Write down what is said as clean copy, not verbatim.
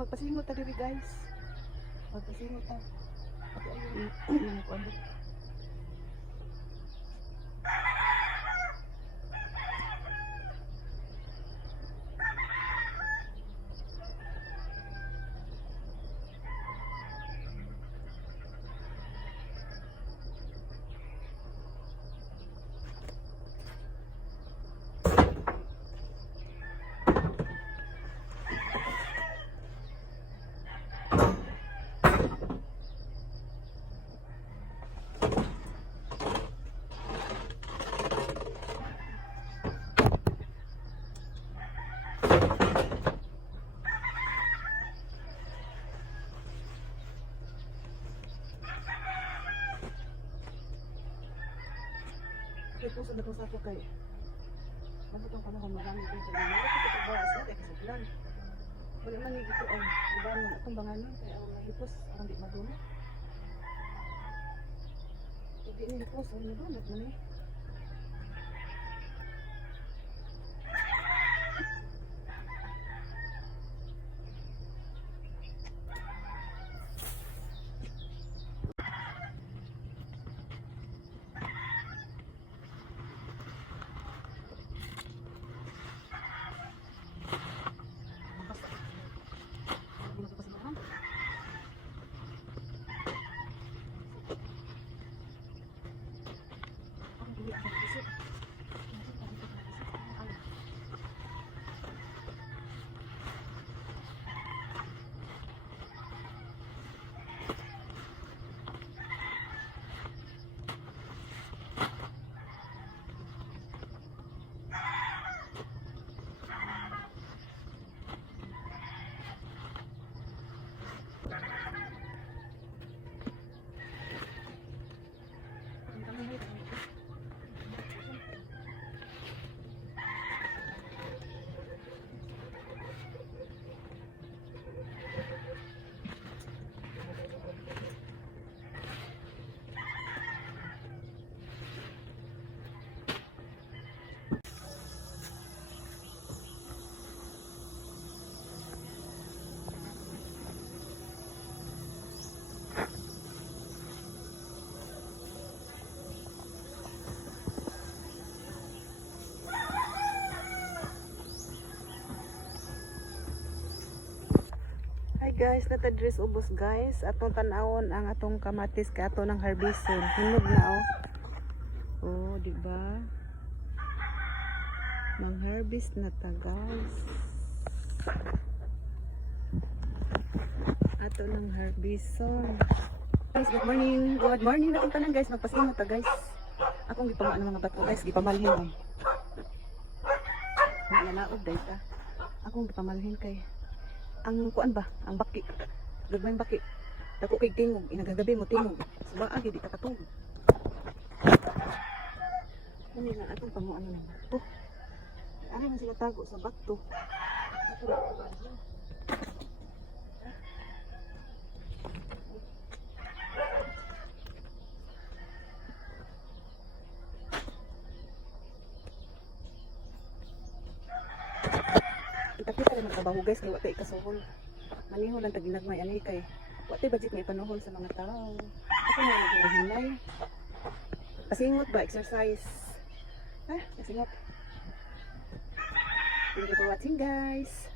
Magpasingot ta diri guys. Magpasingot ta. Ako ayun ko ano. Kaya po sa datong sa ako kay ano itong panahon marami ko sa mga ito pagbawas na kaya kasaglan wala man yung ito ang diba nung itong banganon kaya ang nahipos ang di madulo hindi nahipos ang nabunot man eh. Hi guys, natadres ubos guys. Atong tanawon ang atong kamatis kay ato ng harbison. Hinog na oh. Oh, di ba? Mang-harvest na ta guys. Ato ng harbison. Guys, good morning. Good morning na tanan guys. Magpasingot ta guys. Akong gipamaan ng mga bato guys, gipamalhin. Nalaog dai ta. Akong gipamalhin kay ang kuan ba, ang baki, gagmay baki, dako kay tingog, inagagabi mo tingog, subaagi di ka katulog. Ano nga atong panguan ng bato? Ano man sila tago sa bato? Kita rin magtrabaho guys kay watay kasuhol. Manihol lang taginagmay ani kay watay budget may panuhol sa mga tao. Ako na naghinay. Pasingot ba exercise? Pasingot. Thank you for watching guys.